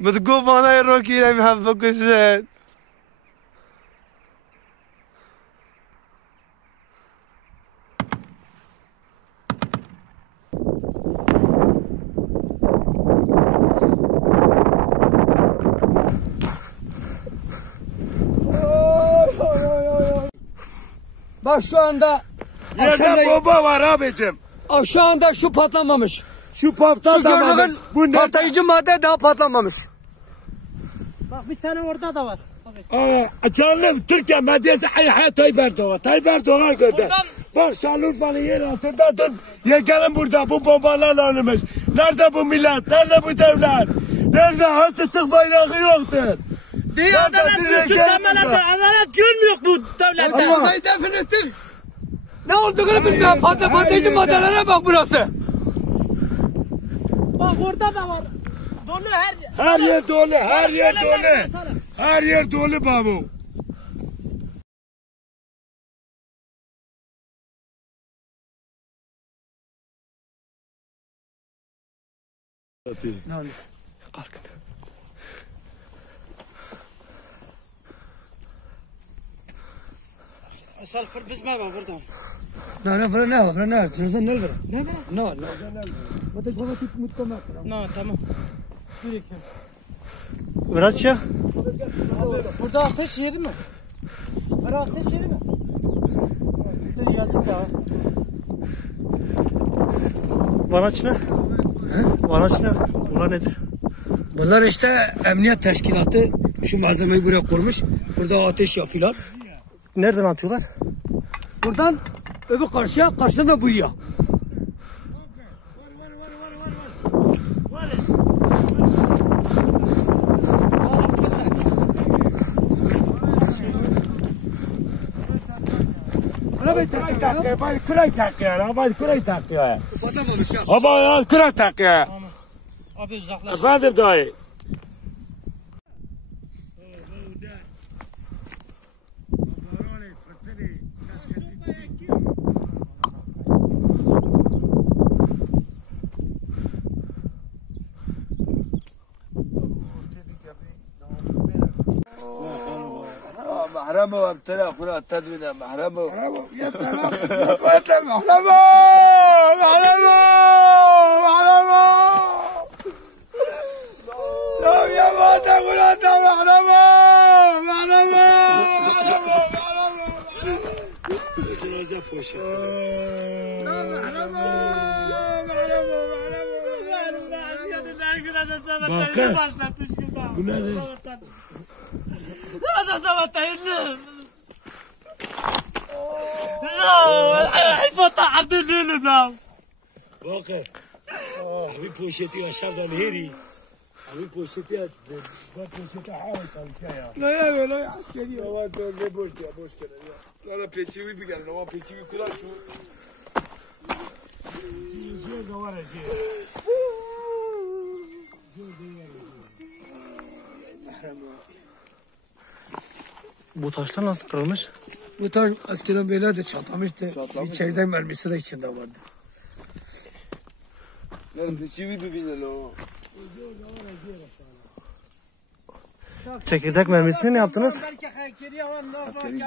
بتقول انا يروكي لم يحبك الشيء Bak şu anda Yerde bomba var abicim. şu anda şu patlamamış. Şu patlamamış. Bu patlayıcı madde daha patlamamış. Bak bir tane orada da var. Canım Türkiye medyası Hayat Tayyip Erdoğan. Tayyip Erdoğan gönder. Bak Şanlıurfa'nın yer altındadır. Gelin burada bu bombalar alınmış. Nerede bu millet? Nerede bu devlet? Nerede? Atatürk bayrağı yoktur. Diye adalet görmüyor bu devlette. Adayı defin ettik. Ne olduğunu bilmiyorum. Patlayıcı maddelere bak burası. Bak orada da var. Dolu her yer dolu. Her yer dolu. Her yer dolu babu. Kalkın. Asal biz mi var buradan? Ne? Çözün ne var? Ne var? Ne? No tamam. Murat ya. Burada ateş yeri mi? Burada ateş yeri mi? Dur yazık ya. Vanaç ne? Vanaç ne? Bunlar nedir? Bunlar işte emniyet teşkilatı şu malzemeyi buraya kurmuş. Burada ateş yapıyorlar. Nereden atıyorlar? Buradan öbür karşıya, karşıdan da buraya. Kürek takıyor. Ama kürek takıyor. Ama kürek takıyor. Abi uzaklaş. Efendim dayı. محرمه وابتلى اخونا التدوين محرمه Ya tamam. Cenaze poşeti. Bakın. Bu nedir? هذا زمتين حيفوت عبد الليل بنام Bakın. Abi poşeti aşağıdan heri. Abi poşeti at. Ben poşeti havayı kalkıyor ya. Ne askeri ya. Ama ne boş ya boş gene ya. Lara peçevi bir gelin ama peçevi kurar şu. Şey de var ya şey. Bu taşlar nasıl kırılmış? Bu taş eskiden böyle de çatlamıştı. Bir çeyrek mermisi de içinde vardı. Peçevi bir bilir o. Çekirdek mermisini ne yaptınız? Askeri